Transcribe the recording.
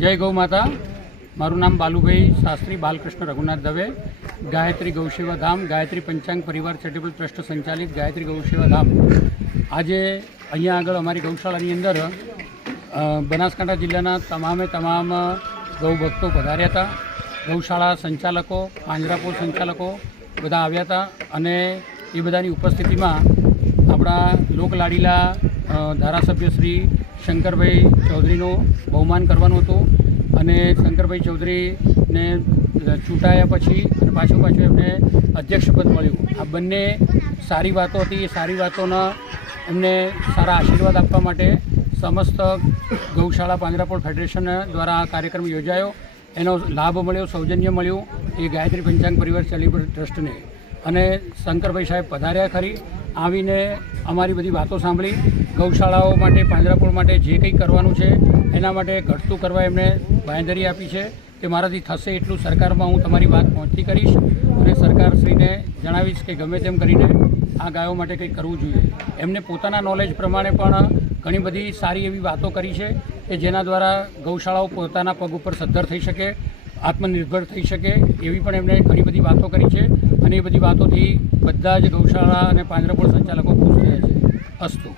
જય ગૌ માતા। મારું નામ બાલુભાઈ શાસ્ત્રી બાલકૃષ્ણ રઘુનાથ દવે, ગાયત્રી ગૌસેવા ધામ, ગાયત્રી પંચાંગ પરિવાર ચેરિટેબલ ટ્રસ્ટ સંચાલિત ગાયત્રી ગૌસેવા ધામ। આજે અહીંયા આગળ અમારી ગૌશાળાની અંદર બનાસકાંઠા જિલ્લાના તમામ ગૌ ભક્તો પધાર્યા હતા। ગૌશાળા સંચાલકો, પાંજરાપોળ સંચાલકો બધા આવ્યા હતા અને એ બધાની ઉપસ્થિતિમાં આપણા લોકલાડીલા ધારાસભ્ય શ્રી શંકરભાઈ ચૌધરીનું બહુમાન કરવાનું હતું અને શંકરભાઈ ચૌધરીને ચૂંટાયા પછી અને પાછું એમને અધ્યક્ષપદ મળ્યું। આ બંને સારી વાતો હતી। એ સારી વાતોના એમને સારા આશીર્વાદ આપવા માટે સમસ્ત ગૌશાળા પાંજરાપોળ ફેડરેશન દ્વારા આ કાર્યક્રમ યોજાયો। એનો લાભ મળ્યો, સૌજન્ય મળ્યું એ ગાયત્રી પંચાંગ પરિવાર ચેરિટેબલ ટ્રસ્ટને। અને શંકરભાઈ સાહેબ પધાર્યા ખરી, આવીને અમારી બધી વાતો સાંભળી। ગૌશાળાઓ માટે, પાંજરાપોળ માટે જે કંઈ કરવાનું છે એના માટે ઘટતું કરવા એમને બાંયધરી આપી છે કે મારાથી થશે એટલું સરકારમાં હું તમારી વાત પહોંચતી કરીશ અને સરકારશ્રીને જણાવીશ કે ગમે તેમ કરીને આ ગાયો માટે કંઈક કરવું જોઈએ। એમને પોતાના નોલેજ પ્રમાણે પણ ઘણી બધી સારી એવી વાતો કરી છે કે જેના દ્વારા ગૌશાળાઓ પોતાના પગ ઉપર સદ્ધર થઈ શકે, આત્મનિર્ભર થઈ શકે એવી પણ એમણે ઘણી બધી વાતો કરી છે અને એ બધી વાતોથી બધા જ ગૌશાળા અને પાંજરાપોળ સંચાલકો ખુશ થયા છે। અસ્તુ।